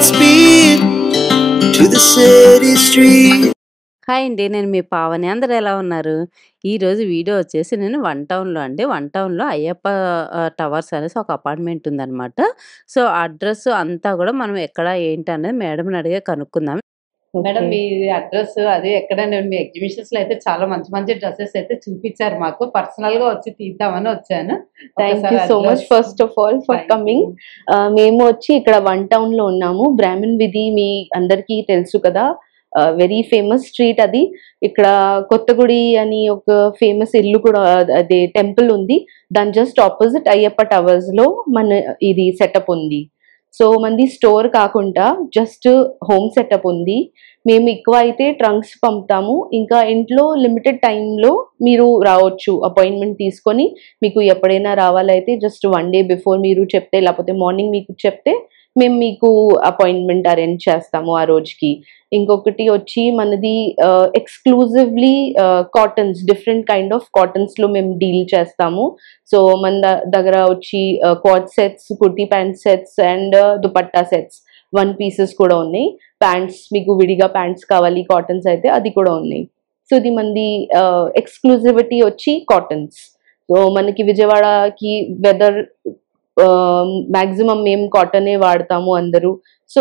Godspeed to the city street. Hi అండి. నేను మీ పావని. అందరూ ఎలా ఉన్నారు? ఈరోజు వీడియో వచ్చేసి నేను వన్ టౌన్‌లో అండి. వన్ టౌన్‌లో అయ్యప్ప టవర్స్ అనేసి ఒక అపార్ట్మెంట్ ఉందనమాట. సో, అడ్రెస్ అంతా గూడా మనం ఎక్కడ ఏంటి అనేది మేడంని అడిగే కనుక్కుందాం. Madam okay. మీ అడ్రస్ అది ఎక్కడండి? మీ ఎగ్జిబిషన్స్‌లో అయితే చాలా మంచి మంచి డ్రెసెస్ అయితే చూపించారు మాకు. పర్సనల్‌గా వచ్చి తీద్దామని వచ్చాను. థ్యాంక్ యూ ఒకసారి so much address first of all for thank coming. You. మేము వచ్చి ఇక్కడ వన్ టౌన్ లో ఉన్నాము. బ్రాహ్మణ్ వీధి మీ అందరికీ తెలుసు కదా, వెరీ ఫేమస్ స్ట్రీట్ అది. ఇక్కడ కొత్తగుడి అని ఒక ఫేమస్ ఇల్లు కూడా, అదే టెంపుల్ ఉంది. దాని జస్ట్ ఆపోజిట్ అయ్యప్ప టవర్స్ లో మన ఇది సెటప్ ఉంది. సో మంది స్టోర్ కాకుండా జస్ట్ హోమ్ సెటప్ ఉంది. మేము ఎక్కువ అయితే ట్రంక్స్ పంపుతాము. ఇంకా ఇంట్లో లిమిటెడ్ టైంలో మీరు రావచ్చు అపాయింట్మెంట్ తీసుకొని. మీకు ఎప్పుడైనా రావాలైతే జస్ట్ 1 day బిఫోర్ మీరు చెప్తే, లేకపోతే మార్నింగ్ మీకు చెప్తే మేము మీకు అపాయింట్మెంట్ అరేంజ్ చేస్తాము ఆ రోజుకి. ఇంకొకటి వచ్చి మనది exclusively cottons, different kind of కాటన్స్లో మేము డీల్ చేస్తాము. సో మన దగ్గర వచ్చి quad sets, kurti pant sets and dupatta sets, 1 pieces కూడా ఉన్నాయి. ప్యాంట్స్ మీకు విడిగా ప్యాంట్స్ కావాలి కాటన్స్ అయితే అది కూడా ఉన్నాయి. సో ఇది మంది ఎక్స్క్లూజివిటీ వచ్చి కాటన్స్. సో మనకి విజయవాడకి వెదర్ మ్యాక్సిమం మేము కాటనే వాడతాము అందరూ. సో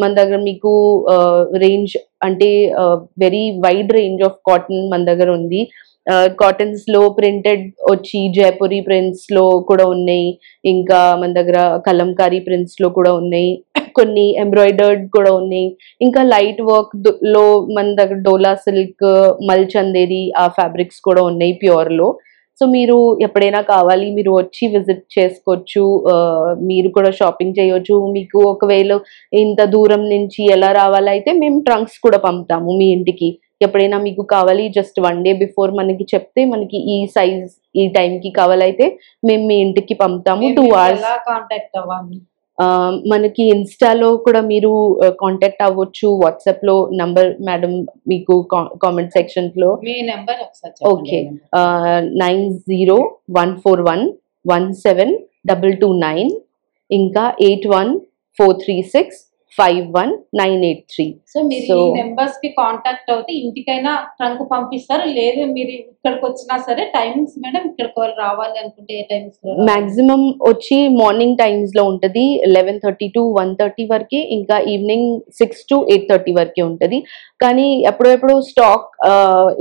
మన దగ్గర మీకు రేంజ్ అంటే very wide range of cotton మన దగ్గర ఉంది. కాటన్స్ లో ప్రింటెడ్ వచ్చి జైపూరి ప్రింట్స్ లో కూడా ఉన్నాయి. ఇంకా మన దగ్గర కలంకారీ ప్రింట్స్ లో కూడా ఉన్నాయి. కొన్ని ఎంబ్రాయిడర్డ్ కూడా ఉన్నాయి. ఇంకా లైట్ వర్క్ లో మన దగ్గర డోలా సిల్క్, మల్ చందేరి ఆ ఫ్యాబ్రిక్స్ కూడా ఉన్నాయి ప్యూర్ లో. సో మీరు ఎప్పుడైనా కావాలి మీరు వచ్చి విజిట్ చేసుకోవచ్చు. మీరు కూడా షాపింగ్ చేయొచ్చు. మీకు ఒకవేళ ఇంత దూరం నుంచి ఎలా రావాలైతే మేము ట్రంక్స్ కూడా పంపుతాము మీ ఇంటికి. ఎప్పుడైనా మీకు కావాలి జస్ట్ 1 day బిఫోర్ మనకి చెప్తే, మనకి ఈ సైజ్ ఈ టైంకి కావాలైతే మేము మీ ఇంటికి పంపుతాము. 2 hours. ఎలా కాంటాక్ట్ అవ్వాలి? మనకి ఇన్స్టాలో కూడా మీరు కాంటాక్ట్ అవ్వచ్చు. వాట్సాప్ లో నంబర్ మేడం మీకు కామెంట్ సెక్షన్ లో. మీ నెంబర్ ఒకసారి ఓకే, 9014117229 ఇంకా 8143651983. సో మీరు ఈ నెంబర్స్ కి కాంటాక్ట్ అవుతే ఇంటికైనా ట్రంక్ పంపిస్తారు. లేదు మీరు ఇక్కడికి వచ్చినా సరే టైమింగ్స్ మేడం, ఇక్కడికి వాళ్ళు రావాలి అనుకుంటే ఏ టైమ్స్ లో? మాక్సిమం వచ్చి మార్నింగ్ టైమ్స్ లో ఉంటది 11:30 to 1:30 వరకే. ఇంకా ఈవినింగ్ 6 to 8:30 వరకే ఉంటది. కానీ ఎప్పుడెప్పుడు స్టాక్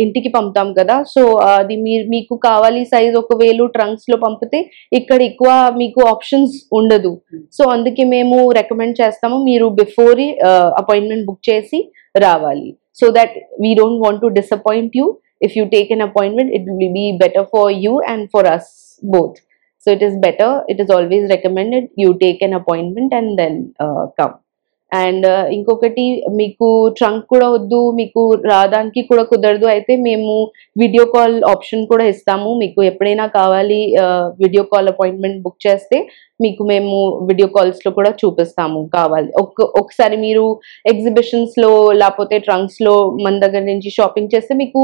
ఇంటికి పంపుతాం కదా, సో అది మీకు కావాలి సైజ్ ఒకవేళ ట్రంక్స్ లో పంపితే ఇక్కడ ఎక్కువ మీకు ఆప్షన్స్ ఉండదు. సో అందుకే మేము రికమెండ్ చేస్తాము మీరు బిఫోర్ అపాయింట్మెంట్ బుక్ చేసి రావాలి. So that we don't want to disappoint you. If you take an appointment, it will be better for you and for us both. So it is better, it is always recommended you take an appointment and then come. And ఇంకొకటి, మీకు trunk కూడా వద్దు, మీకు రావడానికి కూడా కుదరదు అయితే మేము వీడియో కాల్ ఆప్షన్ కూడా ఇస్తాము. మీకు ఎప్పుడైనా కావాలి వీడియో కాల్ అపాయింట్మెంట్ బుక్ చేస్తే మీకు మేము వీడియో కాల్స్లో కూడా చూపిస్తాము కావాలి. ఒకసారి మీరు ఎగ్జిబిషన్స్లో లేకపోతే ట్రంక్స్లో మన దగ్గర నుంచి షాపింగ్ చేస్తే మీకు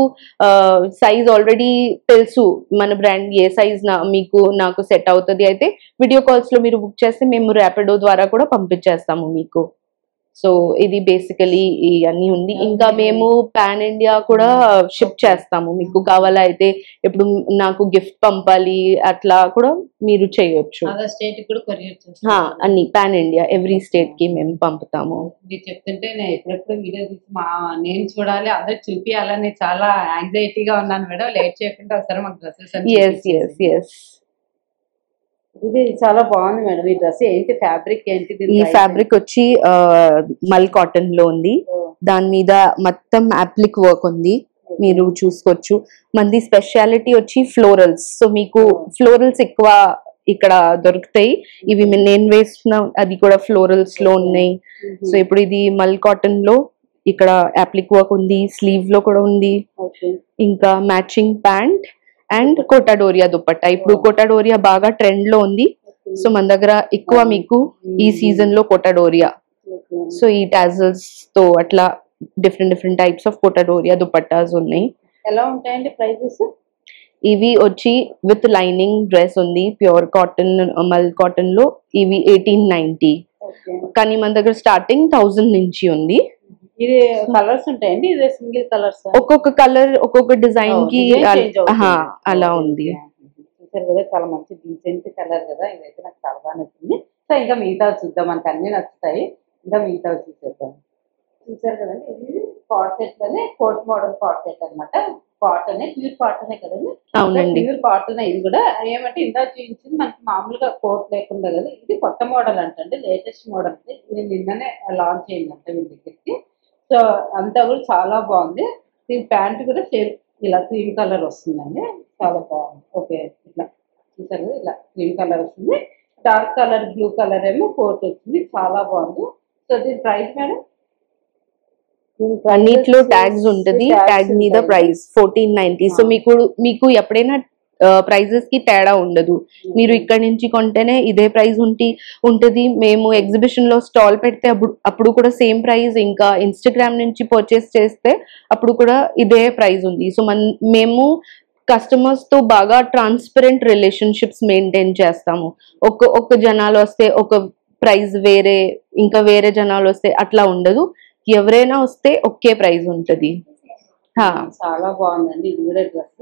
సైజ్ ఆల్రెడీ తెలుసు, మన బ్రాండ్ ఏ సైజ్ నాకు సెట్ అవుతుంది అయితే వీడియో కాల్స్లో మీరు బుక్ చేస్తే మేము ర్యాపిడో ద్వారా కూడా పంపించేస్తాము మీకు. సో ఇది బేసికలీ ఇవన్నీ ఉంది. ఇంకా మేము పాన్ ఇండియా కూడా షిప్ చేస్తాము. మీకు కావాలా అయితే ఇప్పుడు నాకు గిఫ్ట్ పంపాలి అట్లా కూడా మీరు చేయొచ్చు. అన్ని పాన్ ఇండియా ఎవ్రీ స్టేట్ కి మేము పంపుతాము. మీరు చెప్తుంటే నేను ఎప్పుడెప్పుడు వీడియో తీసి నేను చూడాలి, అందరు చూపించాలని చాలా యాంగ్జైటీగా ఉన్నాను మేడం. లేట్ చేయకుండా ఒకసారి మాకు డ్రెస్సెస్ ఎస్ ఇది చాలా బాగుంది మేడం. ఈ డ్రెస్ ఏంటి, ఫ్యాబ్రిక్ ఏంటి? ఈ ఫ్యాబ్రిక్ వచ్చి మల్ కాటన్ లో ఉంది. దాని మీద మొత్తం అప్లిక్ వర్క్ ఉంది, మీరు చూసుకోవచ్చు. మంది స్పెషాలిటీ వచ్చి ఫ్లోరల్స్. సో మీకు ఫ్లోరల్స్ ఎక్కువ ఇక్కడ దొరుకుతాయి. ఇవి నేను వేస్తున్న అది కూడా ఫ్లోరల్స్ లో ఉన్నాయి. సో ఇప్పుడు ఇది మల్ కాటన్ లో ఇక్కడ అప్లిక్ వర్క్ ఉంది, స్లీవ్ లో కూడా ఉంది. ఇంకా matching pant and Kota Doria dupatta. ఇప్పుడు కోటాడోరియా బాగా ట్రెండ్ లో ఉంది. సో మన దగ్గర ఎక్కువ మీకు ఈ సీజన్ లో కోటాడోరియా. సో ఈ టాజల్స్ తో అట్లా different types of Kota Doria dupattas ఉన్నాయి. ఎలా ఉంటాయండి ప్రైజెస్? ఇవి వచ్చి విత్ లైనింగ్ డ్రెస్ ఉంది, ప్యూర్ కాటన్ మల్ కాటన్ లో. ఇవి 1890. కానీ మన దగ్గర స్టార్టింగ్ 1000 నుంచి ఉంది. ఇది కలర్స్ ఉంటాయండి, ఇది సింగిల్ కలర్స్? ఒక్కొక్క కలర్ ఒక్కొక్క డిజైన్ కి అలా ఉంది. చూసారు కదా, చాలా మంచి డీసెంట్ కలర్ కదా, ఇదైతే నాకు చాలా బాగా నచ్చింది. సో ఇంకా మిగతా చూద్దాం, మనకు అన్ని నచ్చుతాయి. ఇంకా మిగతా చూసేద్దాం. చూసారు కదండి, ఇది కాట్ సెట్ లోనే కోట్ మోడల్ కాట్ సెట్ అనమాట. కాటన్, ప్యూర్ కాటనే కదండి. అవునండి. Pure cotton. ఇది కూడా ఏమంటే ఇందా చూపించింది మనకి మామూలుగా కోట్ లేకుండా కదా, ఇది కొత్త మోడల్ అంటండి, లేటెస్ట్ మోడల్. ఇది నిన్ననే లాంచ్ అయిందంట వీళ్ళ దగ్గరికి. సో అంతా కూడా చాలా బాగుంది. ఈ ప్యాంట్ కూడా సేమ్ ఇలా క్రీమ్ కలర్ వస్తుందండి, చాలా బాగుంది. ఓకే, ఇట్లా చూసారు కదా, ఇలా క్రీమ్ కలర్ వస్తుంది. డార్క్ కలర్ బ్లూ కలర్ ఏమో కోట్ వచ్చింది, చాలా బాగుంది. సో దీని ప్రైస్ మేడం? అన్నిట్లో ట్యాగ్స్ ఉంటుంది, ట్యాగ్ మీద ప్రైస్ 1490. సో మీకు ఎప్పుడైనా ప్రైజెస్ కి తేడా ఉండదు. మీరు ఇక్కడ నుంచి కొంటేనే ఇదే ప్రైస్ ఉంటుంది. మేము ఎగ్జిబిషన్ లో స్టాల్ పెడితే అప్పుడు కూడా సేమ్ ప్రైస్, ఇంకా ఇన్స్టాగ్రామ్ నుంచి పర్చేస్ చేస్తే అప్పుడు కూడా ఇదే ప్రైస్ ఉంది. సో మేము కస్టమర్స్ తో బాగా ట్రాన్స్పరెంట్ రిలేషన్షిప్స్ మెయింటైన్ చేస్తాము. ఒక్క జనాలు వస్తే ఒక ప్రైస్ వేరే, ఇంకా వేరే జనాలు వస్తే అట్లా ఉండదు. ఎవరైనా వస్తే ఒకే ప్రైస్ ఉంటుంది. చాలా బాగుందండి ఇది కూడా డ్రెస్.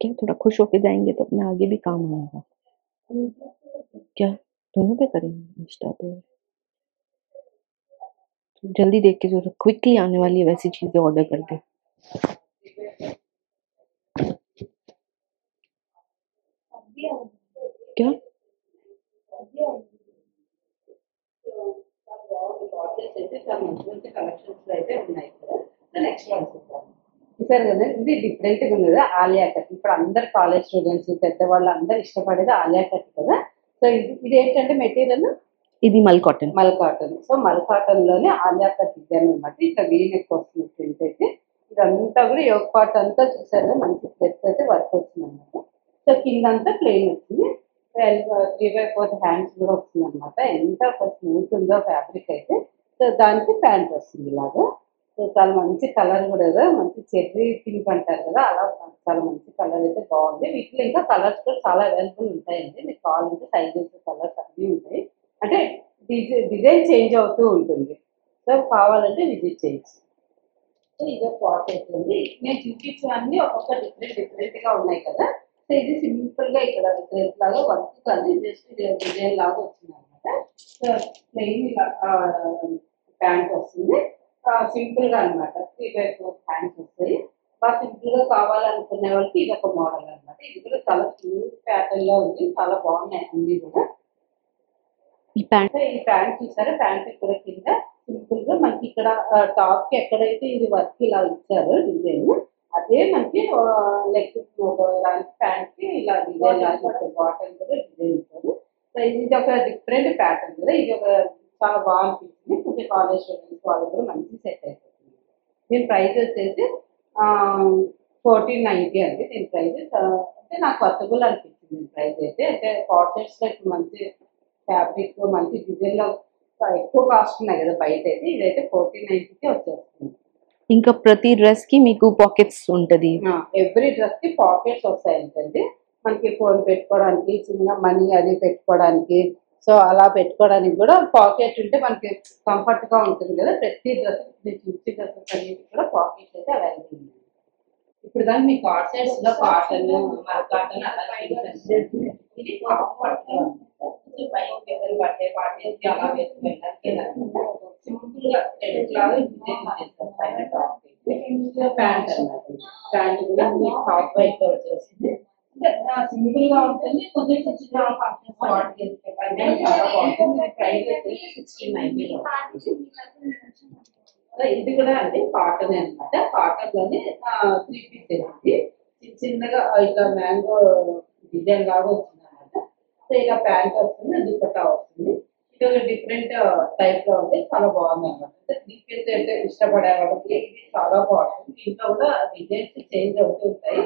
क्या थोड़ा खुश होके जाएंगे तो अपने आगे भी काम आएगा. क्या दोनों पे करेंगे? इंस्टा पे जल्दी देख के जो क्विकली आने वाली है वैसी चीजें ऑर्डर कर दे. क्या కలెక్షన్స్ అయితే ఉన్నాయి ఇక్కడ. నెక్స్ట్ వన్ చూసారు కదా, ఇది డిఫరెంట్ గా ఉంది కదా, ఆలియా కట్. ఇప్పుడు అందరు కాలేజ్ స్టూడెంట్స్, పెద్దవాళ్ళు అందరు ఇష్టపడేది ఆలియా కట్ కదా. సో ఇది ఏంటంటే మెటీరియల్, ఇది మల్ కాటన్. మల్ కాటన్. సో మల్ కాటన్ లోనే ఆలియా కట్ డిజైన్ అనమాట. ఇట్లా వీన్ ఎక్కువ వస్తుంది ప్రింట్ అయితే. ఇదంతా కూడా యోగ పార్ట్ అంతా చూసారు, మంచి థ్రెడ్స్ అయితే వర్క్ వచ్చింది అనమాట. సో కిందంతా ప్లెయిన్ వచ్చింది, 3/4 హ్యాండ్స్ కూడా వస్తుంది అనమాట. ఎంత స్మూత్ ఉందో ఫ్యాబ్రిక్ అయితే. సో దానికి ప్యాంట్ వస్తుంది ఇలాగా. సో చాలా మంచి కలర్ కూడా కదా, మంచి చెర్రీ పింక్ అంటారు కదా, అలా చాలా మంచి కలర్ అయితే బాగుంది. వీటిలో ఇంకా కలర్స్ కూడా చాలా అవైలబుల్ ఉంటాయండి, మీకు కావాలంటే సైజెస్ కలర్స్ అన్నీ ఉంటాయి. అంటే డిజైన్ చేంజ్ అవుతూ ఉంటుంది. సో కావాలంటే విజిట్ చేయొచ్చు. సో ఇదో క్లాత్ అవుతుంది. నేను చూపించవన్నీ ఒక్కొక్క డిఫరెంట్ గా ఉన్నాయి కదా. సో ఇది సింపుల్ గా ఇక్కడ డ్రెస్ లాగా వర్క్ కాదు, జస్ట్ డిజైన్ లాగా వచ్చింది అనమాట. సో ప్లెయిన్ ప్యాంట్ వస్తుంది, సింపుల్ గా అనమాట. 3/4 హ్యాండ్స్ వస్తాయి. బాగా సింపుల్ గా కావాలనుకునే వాళ్ళకి ఇది ఒక మోడల్ అనమాట. ఇది కూడా చాలా స్మూత్ ప్యాటర్న్ లో ఉంది, చాలా బాగున్నాయి అన్ని కూడా. ఈ ప్యాంట్ చూసారా, ప్యాంట్ ఇక్కడ కింద సింపుల్ గా మనకి ఇక్కడ టాప్ కి ఎక్కడైతే ఇది వర్క్ ఇలా ఇచ్చారు డిజైన్, అదే మనకి లెగ్ దానికి ప్యాంట్ కి ఇలా డిజైన్ లాగా ఇచ్చారు, బాటమ్ కూడా డిజైన్ ఇచ్చారు. సో ఇది ఒక డిఫరెంట్ ప్యాటర్న్ కదా, ఇది ఒక చాలా బాగా అనిపిస్తుంది. కొంచెం కాలేజ్ స్టూడెంట్స్ వాళ్ళు కూడా మంచి సెట్ అయిపోతుంది. దీని ప్రైస్ వచ్చేసి 1490 అండి. దీని ప్రైస్ అంటే నాకు వర్తబుల్ అనిపించింది దీని ప్రైస్ అయితే. అంటే కాట్ సెట్స్ లో ఇప్పుడు మంచి ఫ్యాబ్రిక్ మంచి డిజైన్ లో ఎక్కువ కాస్ట్ ఉన్నాయి కదా బయట అయితే, ఇదైతే 1490కి వచ్చేస్తుంది. ఇంకా ప్రతి డ్రెస్ కి మీకు పాకెట్స్ ఉంటది. ఎవ్రీ డ్రెస్ కి పాకెట్స్ వస్తాయంటండి. మనకి ఫోన్ పెట్టుకోవడానికి, చిన్న మనీ అది పెట్టుకోవడానికి, సో అలా పెట్టుకోవడానికి కూడా పాకెట్ ఉంటే మనకి కంఫర్ట్ గా ఉంటుంది కదా. ప్రతి డ్రెస్ చూసి డ్రెస్సెస్ అన్నిటికి కూడా పాకెట్స్ అయితే అవైలబుల్ ఉన్నాయి. ఇప్పుడు దాన్ని మీ కాట్ సెట్స్ లో కాటన్, మల్ కాటన్ అలా ఇది పైకి పెద్దలు పట్టే పార్టీకి అలా వేసుకెళ్ళడానికి సింపుల్ గా టెడ్ లాగా డిజైన్ చేస్తారు పైన టాప్. ప్యాంట్ అన్నమాట, ప్యాంట్ కూడా టాప్ వైట్ వచ్చేసింది. సింపుల్ గా ఉంటుంది, కొంచెం చిన్న ఫంక్షన్ స్టార్ట్ చేసుకుంటే చాలా బాగుంటుంది. ప్రైస్ వచ్చేసి 1690. ఇది కూడా అండి కాటన్ అనమాట. కాటన్ లోనే 3 పీసెస్ ఉంది, చిన్నగా ఇట్లా మ్యాంగో డిజైన్ లాగా వచ్చింది అనమాట. సో ఇలా ప్యాంట్ వస్తుంది, దుపట్టా వస్తుంది. ఇది ఒక డిఫరెంట్ టైప్ లో ఉంది, చాలా బాగుంది అనమాట. అంటే 3 పీసెస్ అంటే ఇష్టపడే వాళ్ళకి ఇది చాలా బాగుంటుంది. దీంట్లో కూడా డిజైన్స్ చేంజ్ అవుతూ ఉంటాయి.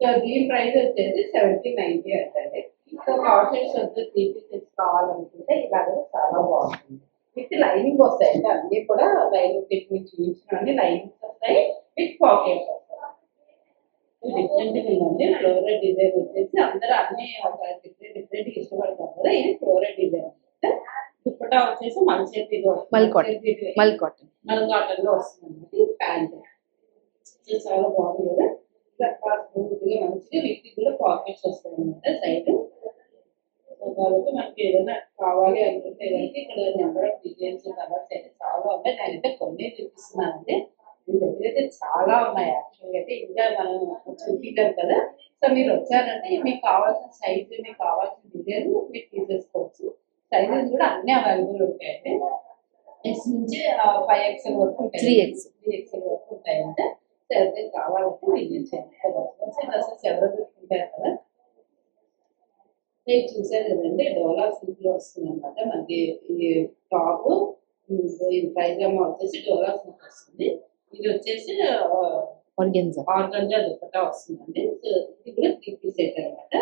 సో దీని ప్రైస్ వచ్చేసి 1790 అంటండి. సో కాట్ సెట్స్ వచ్చి 3 పీసెస్ కావాలనుకుంటే ఇలా కూడా చాలా బాగుంటుంది. విత్ లైనింగ్ వస్తాయి, అంటే అన్ని కూడా లైనింగ్ టెక్నిక్ చూపించిన లైనింగ్స్ వస్తాయి, విత్ పాకెట్స్ వస్తాయి. డిఫరెంట్ ఉందండి. ఫ్లోరల్ డిజైన్ వచ్చేసి అందరూ అన్ని ఒక డిఫరెంట్ ఇష్టపడతారు కదా, ఇది అనమాట. దుప్పటా వచ్చేసి మల్చేతిలో మల్ కాటన్ కాటన్ లో వస్తుంది ప్యాంట్. చాలా బాగుంది కదా, స్మూత్గా మంచిగా వీటికి కూడా పాకెట్స్ వస్తాయి అనమాట సైడ్. కాబట్టి మనకి ఏదైనా కావాలి అనుకుంటే కనుక ఇక్కడ నెంబర్ ఆఫ్ డిజైన్స్ కలర్స్ అయితే చాలా ఉన్నాయి. నేనైతే కొన్ని చూపిస్తున్నానండి, మీ దగ్గర అయితే చాలా ఉన్నాయి. యాక్చువల్గా అయితే ఇంకా మనం చూపించాం కదా. సో మీరు వచ్చారంటే మీకు కావాల్సిన సైజు, మీకు కావాల్సిన డిజైన్ మీరు తీసేసుకోవచ్చు. సైజెస్ కూడా అన్ని అవైలబుల్ ఉంటాయండి. ఎక్స్ నుంచి 5XL వరకు ఉంటాయి, 3XL వరకు ఉంటాయంటే ఎవరికి కావాలంటే మీరు డ్రెస్సెస్ ఎవరు దొరుకుంటారు కదా. నేను చూసాను కదండి, డోలా సిల్క్ లో వస్తుంది అనమాట మనకి. ఈ టాప్ పైజామా వచ్చేసి డోలా సిల్క్ వస్తుంది. ఇది వచ్చేసి ఆర్గంజా దుపట్టా వస్తుందండి. సో ఇది కూడా 3 పీస్ సెట్ అనమాట.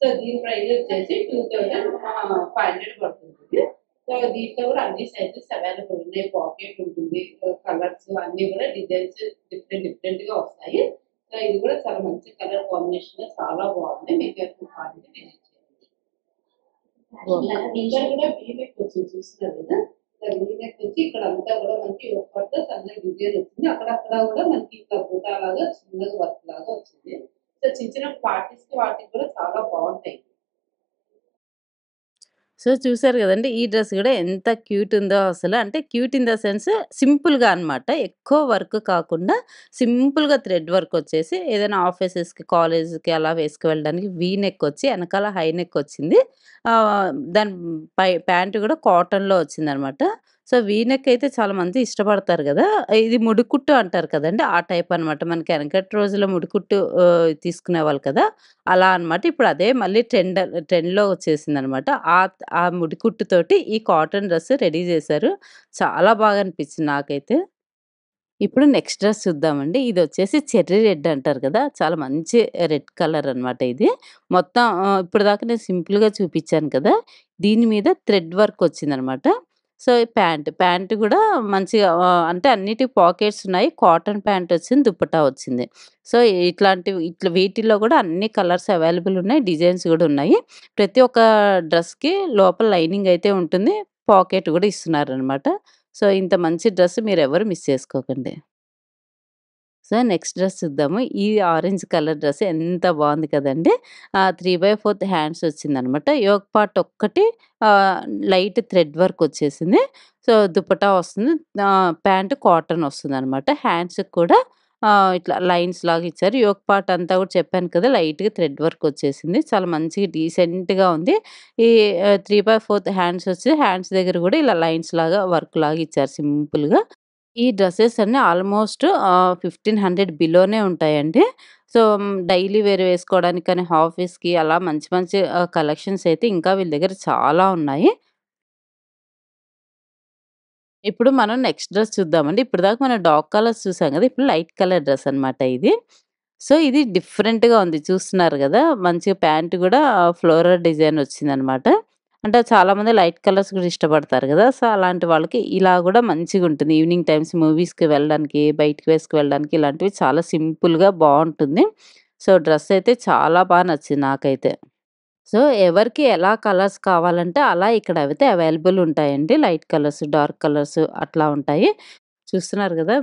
సో దీని ప్రైస్ వచ్చేసి 2500 పడుతుంది. సో దీంట్లో కూడా అన్ని సైజెస్ అవైలబుల్ ఉన్నాయి. పాకెట్ ఉంటుంది, కలర్స్ అన్ని కూడా డిజైన్స్ డిఫరెంట్ గా వస్తాయి. సో ఇది కూడా చాలా మంచి కలర్ కాంబినేషన్, చాలా బాగుంది. మీకు కావాలంటే విజిట్ చేయండి. ఇక్కడ కూడా వీనెక్ వచ్చింది చూస్తున్నారు కదా. వీనెక్ వచ్చి ఇక్కడ అంతా కూడా మనకి ఒక సన్న డిజైన్ వచ్చింది. అక్కడక్కడ కూడా మనకి ఇట్లా బూటా లాగా చిన్నగా వర్క్ లాగా వచ్చింది. సో చిన్న పార్టీస్ కి వాటికి కూడా చాలా బాగుంటాయి. సో చూసారు కదండి, ఈ డ్రెస్ కూడా ఎంత క్యూట్ ఉందో అసలు. అంటే క్యూట్ ఇన్ ద సెన్స్ సింపుల్గా అనమాట, ఎక్కువ వర్క్ కాకుండా సింపుల్గా థ్రెడ్ వర్క్ వచ్చేసి ఏదైనా ఆఫీసెస్కి కాలేజ్కి అలా వేసుకు వెళ్ళడానికి వీ నెక్ వచ్చి వెనకాల హై నెక్ వచ్చింది. దాని ప్యాంటు కూడా కాటన్లో వచ్చిందనమాట. సో వీ నెక్ అయితే చాలా మంది ఇష్టపడతారు కదా. ఇది ముడికుట్టు అంటారు కదండి, ఆ టైప్ అనమాట. మనకి వెనకటి రోజుల్లో ముడికుట్టు తీసుకునేవాళ్ళు కదా, అలా అనమాట. ఇప్పుడు అదే మళ్ళీ ట్రెండ్లో వచ్చేసింది అనమాట. ఆ ముడికుట్టుతోటి ఈ కాటన్ డ్రెస్ రెడీ చేశారు. చాలా బాగా అనిపించింది నాకైతే. ఇప్పుడు నెక్స్ట్ డ్రెస్ చూద్దామండి. ఇది వచ్చేసి చెర్రీ రెడ్ అంటారు కదా, చాలా మంచి రెడ్ కలర్ అనమాట ఇది. మొత్తం ఇప్పటిదాకా నేను సింపుల్గా చూపించాను కదా, దీని మీద థ్రెడ్ వర్క్ వచ్చిందనమాట. సో ప్యాంట్ కూడా మంచిగా అంటే అన్నిటి పాకెట్స్ ఉన్నాయి. కాటన్ ప్యాంట్ వచ్చింది, దుపట్టా వచ్చింది. సో ఇట్లా వీటిల్లో కూడా అన్ని కలర్స్ అవైలబుల్ ఉన్నాయి, డిజైన్స్ కూడా ఉన్నాయి. ప్రతి ఒక్క డ్రెస్కి లోపల లైనింగ్ అయితే ఉంటుంది, పాకెట్ కూడా ఇస్తున్నారనమాట. సో ఇంత మంచి డ్రెస్ మీరు ఎవరు మిస్ చేసుకోకండి. సో నెక్స్ట్ డ్రెస్ చూద్దాము. ఈ ఆరెంజ్ కలర్ డ్రెస్ ఎంత బాగుంది కదండి. 3/4 హ్యాండ్స్ వచ్చిందనమాట. యోక్ పార్ట్ ఒక్కటి లైట్ థ్రెడ్ వర్క్ వచ్చేసింది. సో దుపట్టా వస్తుంది, ప్యాంట్ కాటన్ వస్తుంది అనమాట. హ్యాండ్స్కి కూడా ఇట్లా లైన్స్ లాగా ఇచ్చారు. యోక్ పార్ట్ అంతా కూడా చెప్పాను కదా, లైట్గా థ్రెడ్ వర్క్ వచ్చేసింది. చాలా మంచిగా డీసెంట్గా ఉంది. ఈ 3/4 హ్యాండ్స్ వచ్చి హ్యాండ్స్ దగ్గర కూడా ఇలా లైన్స్ లాగా వర్క్ లాగా ఇచ్చారు సింపుల్గా. ఈ డ్రెసెస్ అన్నీ ఆల్మోస్ట్ 1500 బిలోనే ఉంటాయండి. సో డైలీ వేర్ వేసుకోవడానికి కానీ ఆఫీస్కి అలా మంచి మంచి కలెక్షన్స్ అయితే ఇంకా వీళ్ళ దగ్గర చాలా ఉన్నాయి. ఇప్పుడు మనం నెక్స్ట్ డ్రెస్ చూద్దామండి. ఇప్పటిదాకా మనం డార్క్ కలర్స్ చూసాం కదా, ఇప్పుడు లైట్ కలర్ డ్రెస్ అనమాట ఇది. సో ఇది డిఫరెంట్‌గా ఉంది చూస్తున్నారు గదా. మంచిగా ప్యాంట్ గూడా ఫ్లోరల్ డిజైన్ వచ్చిందనమాట. అంటే చాలామంది లైట్ కలర్స్ కూడా ఇష్టపడతారు గదా. సో అలాంటి వాళ్ళకి ఇలా గూడా మంచిగుంటుంది. ఈవినింగ్ టైమ్స్ మూవీస్‌కి వెళ్ళడానికి, బయటికి వెళ్ళడానికి ఇలాంటివి చాలా సింపుల్‌గా బావుంటుంది. సో డ్రెస్ అయితే చాలా నచ్చింది నాకైతే. సో ఎవరికి ఎలా కలర్స్ కావాలంటే అలా ఇక్కడ అయితే అవైలబుల్ ఉంటాయండి. లైట్ కలర్స్, డార్క్ కలర్స్ అట్లా ఉంటాయి. చూస్తున్నారు గదా.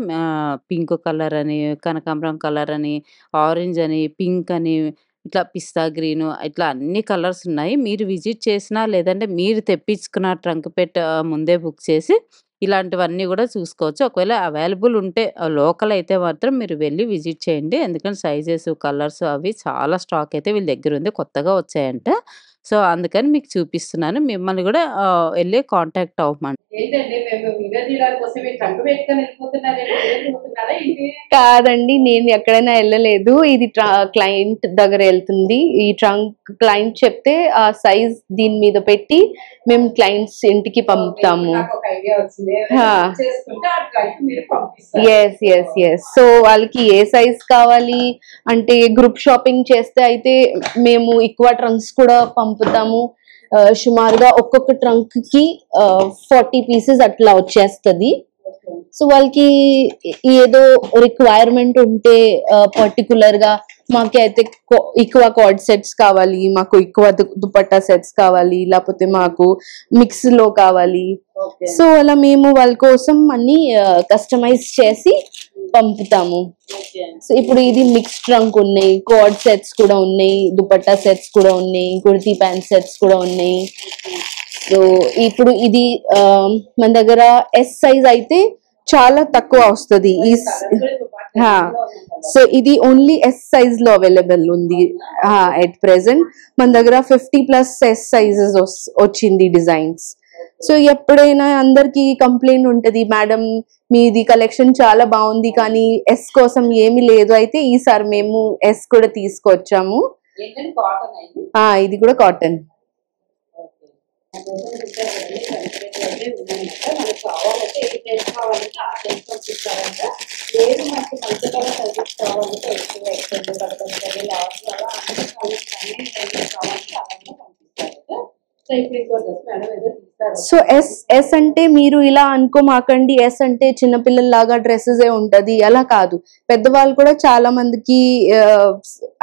పింక్ కలర్ అని, కనకాంబరం కలర్ అని, ఆరెంజ్ అని, పింక్ అని, ఇట్లా పిస్తా గ్రీను ఇట్లా అన్ని కలర్స్ ఉన్నాయి. మీరు విజిట్ చేసినా లేదంటే మీరు తెప్పించుకున్న ట్రంక్ పెట్ ముందే బుక్ చేసి ఇలాంటివన్నీ గూడా చూసుకోవచ్చు. ఒకవేళ అవైలబుల్ ఉంటే లోకల్ అయితే మాత్రం మీరు వెళ్లి విజిట్ చేయండి. ఎందుకంటే సైజెస్, కలర్స్ అవి చాలా స్టాక్ అయితే వీళ్ళ దగ్గర ఉంది. కొత్తగా వచ్చాయంట. సో అందుకని మీకు చూపిస్తున్నాను. మిమ్మల్ని గూడా ఎళ్లి కాంటాక్ట్ అవ్వమని. ఏంటండి మేము వీడియో తీయడానికి కోసం మీరు ట్రంక్ పెట్టుకొని వెళ్ళిపోతున్నారా ఏంటి? కాదండి, నేను ఎక్కడైనా వెళ్ళలేదు. ఇది క్లయింట్ దగ్గర వెళ్తుంది. ఈ ట్రంక్ క్లయింట్ చెప్తే ఆ సైజ్ దీని మీద పెట్టి మేము క్లయింట్స్ ఇంటికి పంపుతాము. నాకు ఒక ఐడియా వచ్చింది. చేసుకుంటే ఆ ట్రంక్ మీరు పంపిస్తారు. ఎస్. సో వాళ్ళకి ఏ సైజ్ కావాలి అంటే గ్రూప్ షాపింగ్ చేస్తే అయితే మేము ఎక్కువ ట్రంక్స్ కూడా పంపుతాము. సుమారుగా ఒక్కొక్క ట్రంక్ కి 40 పీసెస్ అట్లా వచ్చేస్తుంది. సో వాళ్ళకి ఏదో రిక్వైర్మెంట్ ఉంటే పర్టికులర్ గా మాకైతే ఎక్కువ కార్డ్ సెట్స్ కావాలి, మాకు ఎక్కువ దుపట్టా సెట్స్ కావాలి, లేకపోతే మాకు మిక్స్ లో కావాలి. సో అలా మేము వాళ్ళ కోసం అన్ని కస్టమైజ్ చేసి పంపుతాము. సో ఇప్పుడు ఇది మిక్స్ ట్రంక్ ఉన్నాయి, కార్డ్ సెట్స్ కూడా ఉన్నాయి, దుపట్టా సెట్స్ కూడా ఉన్నాయి, కుర్తీ ప్యాంట్ సెట్స్ కూడా ఉన్నాయి. సో ఇప్పుడు ఇది మన దగ్గర ఎస్ సైజ్ అయితే చాలా తక్కువ వస్తుంది. సో ఇది ఓన్లీ ఎస్ సైజ్ లో అవైలబుల్ ఉంది ఎట్ ప్రెసెంట్. మన దగ్గర 50+ ఎస్ సైజెస్ వచ్చింది డిజైన్స్. సో ఎప్పుడైనా అందరికి కంప్లైంట్ ఉంటది, మేడం మీది కలెక్షన్ చాలా బాగుంది కానీ ఎస్ కోసం ఏమీ లేదు. అయితే ఈసారి మేము ఎస్ కూడా తీసుకొచ్చాము. ఇది కూడా కాటన్. సో ఎస్ అంటే మీరు ఇలా అనుకోమాకండి, ఎస్ అంటే చిన్నపిల్లల్లాగా డ్రెస్సెస్ ఉంటది, అలా కాదు. పెద్దవాళ్ళు కూడా చాలా మందికి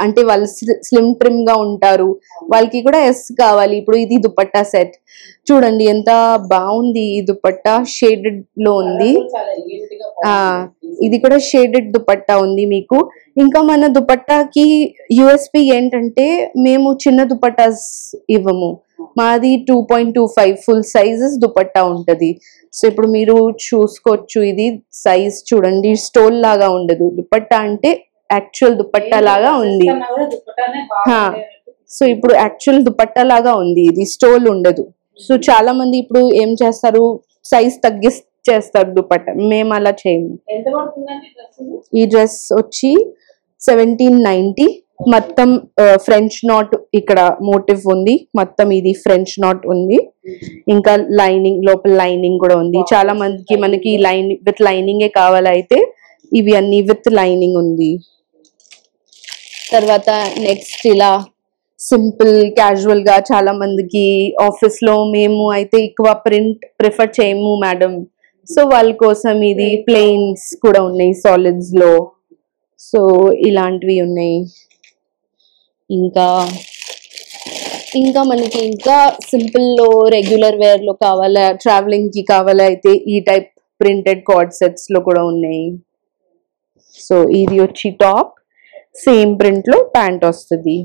అంటే వాళ్ళు స్లిమ్ ట్రిమ్ గా ఉంటారు, వాళ్ళకి కూడా ఎస్ కావాలి. ఇప్పుడు ఇది దుపట్టా సెట్ చూడండి ఎంత బాగుంది. ఈ దుపట్టా షేడెడ్ లో ఉంది. ఇది కూడా షేడెడ్ దుపట్టా ఉంది మీకు. ఇంకా మన దుపట్టాకి యూఎస్పి ఏంటంటే మేము చిన్న దుపట్టాస్ ఇవ్వము, మాది 2.25 ఫుల్ సైజెస్ దుపట్టా ఉంటది. సో ఇప్పుడు మీరు చూసుకోవచ్చు, ఇది సైజ్ చూడండి, స్టోల్ లాగా ఉండదు. దుపట్టా అంటే యాక్చువల్ దుపట్టా లాగా ఉంది. సో ఇప్పుడు యాక్చువల్ దుపట్టా లాగా ఉంది, ఇది స్టోల్ ఉండదు. సో చాలా మంది ఇప్పుడు ఏం చేస్తారు, సైజ్ తగ్గిస్తారు దుపట్టా. మేము అలా చేయము. ఈ డ్రెస్ వచ్చి 1790. మొత్తం ఫ్రెంచ్ నాట్ ఇక్కడ మోటివ్ ఉంది, మొత్తం ఇది ఫ్రెంచ్ నాట్ ఉంది. ఇంకా లైనింగ్, లోపల లైనింగ్ కూడా ఉంది. చాలా మందికి మనకి విత్ లైనింగే కావాలైతే ఇవి అన్ని విత్ లైనింగ్ ఉంది. తర్వాత నెక్స్ట్ ఇలా సింపుల్ క్యాజువల్ గా చాలా మందికి ఆఫీస్ లో మేము అయితే ఎక్కువ ప్రింట్ ప్రిఫర్ చేయము మేడం. సో వాళ్ళ కోసం ఇది ప్లెయిన్స్ కూడా ఉన్నాయి సాలిడ్స్ లో. సో ఇలాంటివి ఉన్నాయి. ఇంకా మనకి ఇంకా సింపుల్ లో రెగ్యులర్ వేర్ లో కావాలా, ట్రావెలింగ్ కి కావాలా అయితే ఈ టైప్ ప్రింటెడ్ కార్డ్ సెట్స్ లో కూడా ఉన్నాయి. సో ఇది వచ్చి టాప్, సేమ్ ప్రింట్ లో ప్యాంట్ వస్తుంది.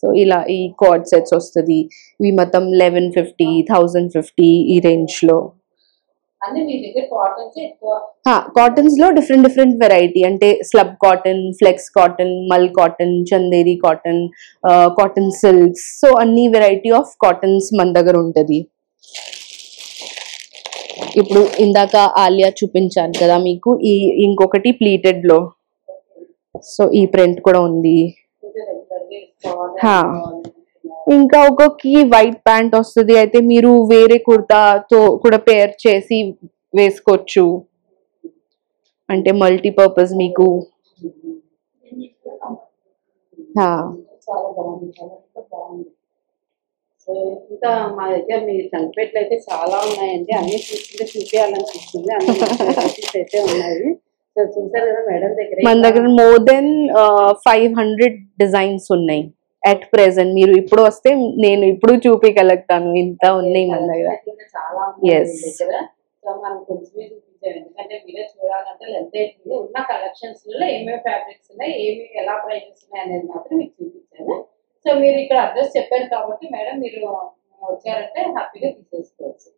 సో ఇలా ఈ కార్డ్ సెట్స్ వస్తుంది. ఇవి మొత్తం 1150, 1050 ఈ రేంజ్ లో. కాటన్స్ లో డిఫరెంట్ వెరైటీ అంటే స్లబ్ కాటన్, ఫ్లెక్స్ కాటన్, మల్ cotton, Chanderi cotton, cotton silks. So అన్ని వెరైటీ ఆఫ్ కాటన్స్ మన దగ్గర ఉంటది. ఇప్పుడు ఇందాక ఆలియా చూపించాను కదా మీకు, ఈ ఇంకొకటి ప్లీటెడ్ లో. సో ఈ ప్రింట్ కూడా ఉంది. ఇంకా ఒక్కొక్క వైట్ ప్యాంట్ వస్తుంది, అయితే మీరు వేరే కుర్తాతో కూడా పేర్ చేసి వేసుకోవచ్చు, అంటే మల్టీపర్పస్ మీకు. ఇంకా మా దగ్గర మీ సంపేట్లు అయితే చాలా ఉన్నాయండి, అన్ని చూస్తుంటే చూపించాలనిపిస్తుంది. అన్ని అయితే ఉన్నాయి. చూసారు కదా మేడం దగ్గర, మన దగ్గర మోర్ దెన్ 500 డిజైన్స్ ఉన్నాయి అట్ ప్రెసెంట్. మీరు ఇప్పుడు వస్తే నేను ఇప్పుడు చూపించగలుగుతాను, ఇంత ఉన్నాయి మన దగ్గర. చాలా మనం కొంచెమే చూపించాం, ఎందుకంటే మీరే చూడాలంటే లెంత్ అవుతుంది. ఉన్న కలెక్షన్స్ లో ఏమేమి ఫ్యాబ్రిక్స్ ఉన్నాయి, ఏమి ఎలా ప్రైజెస్ ఉన్నాయి అనేది మాత్రం మీకు చూపించాను. సో మీరు ఇక్కడ అడ్రస్ చెప్పారు కాబట్టి మేడం మీరు వచ్చారంటే హ్యాపీగా తీసేసుకోవచ్చు.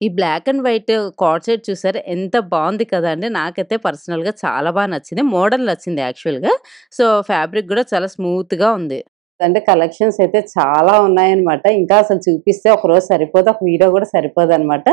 ఈ black and white card set చూసారు ఎంత బాగుంది కదండి. నాకైతే పర్సనల్గా చాలా బాగా నచ్చింది. మోడల్ నచ్చింది యాక్చువల్గా. సో ఫ్యాబ్రిక్ కూడా చాలా స్మూత్గా ఉంది. అంటే కలెక్షన్స్ అయితే చాలా ఉన్నాయన్నమాట. ఇంకా అసలు చూపిస్తే ఒకరోజు సరిపోదు, ఒక వీడియో కూడా సరిపోదు అనమాట.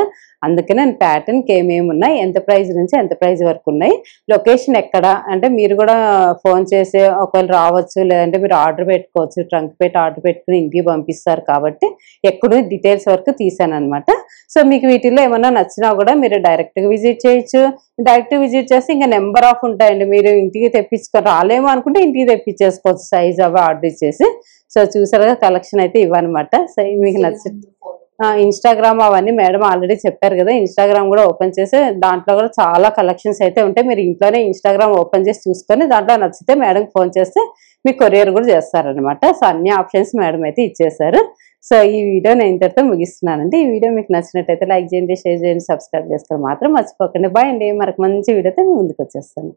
అందుకే నేను ప్యాటర్న్కి ఏమేమి ఉన్నాయి, ఎంత ప్రైస్ నుంచి ఎంత ప్రైస్ వరకు ఉన్నాయి, లొకేషన్ ఎక్కడ అంటే మీరు కూడా ఫోన్ చేసి ఒకవేళ రావచ్చు, లేదంటే మీరు ఆర్డర్ పెట్టుకోవచ్చు. ట్రంక్ పెట్టి ఆర్డర్ పెట్టుకుని ఇంటికి పంపిస్తారు కాబట్టి ఎక్కడ డీటెయిల్స్ వరకు తీసాను అనమాట. సో మీకు వీటిల్లో ఏమన్నా నచ్చినా కూడా మీరు డైరెక్ట్గా విజిట్ చేయొచ్చు. డైరెక్ట్ విజిట్ చేస్తే ఇంకా నెంబర్ ఆఫ్ ఉంటాయండి. మీరు ఇంటికి రాలేమో అనుకుంటే ఇంటికి తెప్పించేసుకోవచ్చు, సైజ్ అవి ఆర్డర్ ఇచ్చేసి. సో చూసారుగా కలెక్షన్ అయితే ఇవ్వనమాట. సో మీకు నచ్చింది ఇన్స్టాగ్రామ్ అవన్నీ మేడం ఆల్రెడీ చెప్పారు కదా, ఇన్స్టాగ్రామ్ కూడా ఓపెన్ చేసి దాంట్లో కూడా చాలా కలెక్షన్స్ అయితే ఉంటాయి. మీరు ఇంట్లోనే ఇన్స్టాగ్రామ్ ఓపెన్ చేసి చూసుకొని దాంట్లో నచ్చితే మేడంకి ఫోన్ చేస్తే మీకు కొరియర్ కూడా చేస్తారనమాట. సో అన్ని ఆప్షన్స్ మేడం అయితే ఇచ్చేసారు. సో ఈ వీడియో నేను ఇంతటితో ముగిస్తున్నానండి. ఈ వీడియో మీకు నచ్చినట్టయితే లైక్ చేయండి, షేర్ చేయండి, సబ్స్క్రైబ్ చేసుకోవడం మాత్రం మర్చిపోకండి. బాయ్ అండి. మరొక మంచి వీడియోతో ముందుకు వచ్చేస్తాను.